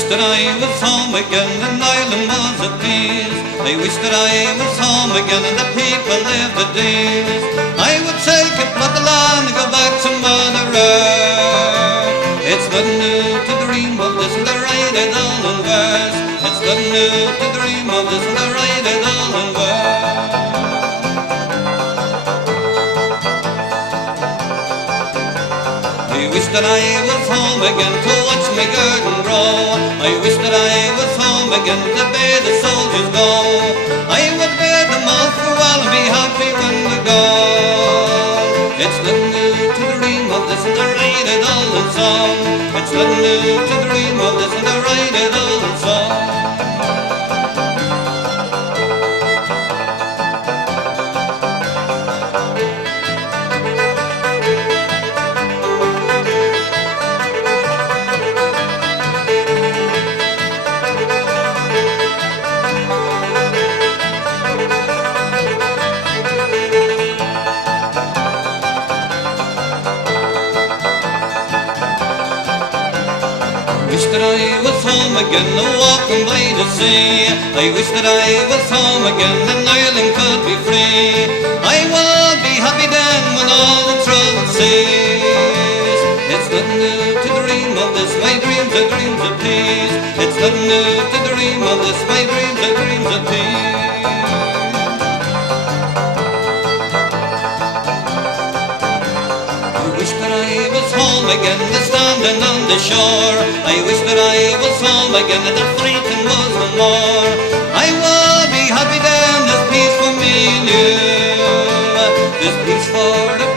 wish that I was home again and Ireland was at peace. I wish that I was home again and the people lived at ease. I would take a plot of land and go back to Mother Earth. It's nothing new to dream of this and to write it all in verse. It's nothing new to dream of this and to write it all in verse. I wish that I was home again to watch my garden grow. I wish that I was home again to bid the soldiers go. I would bid them all farewell and be happy when we go. It's nothing new to dream of this and to write it all in song. It's nothing new to dream of this and to write it all in song. I wish that I was home again, walking by the sea. I wish that I was home again, and Ireland could be free. I will be happy then when all the trouble cease. It's nothing new to dream of this, my dreams are dreams of peace. It's nothing new to dream of this, my dreams are dreams of peace. I wish that I was home again, standing on the shore. I wish that I was home again, and the fighting was no more. I will be happy then, there's peace for me and you. There's peace for the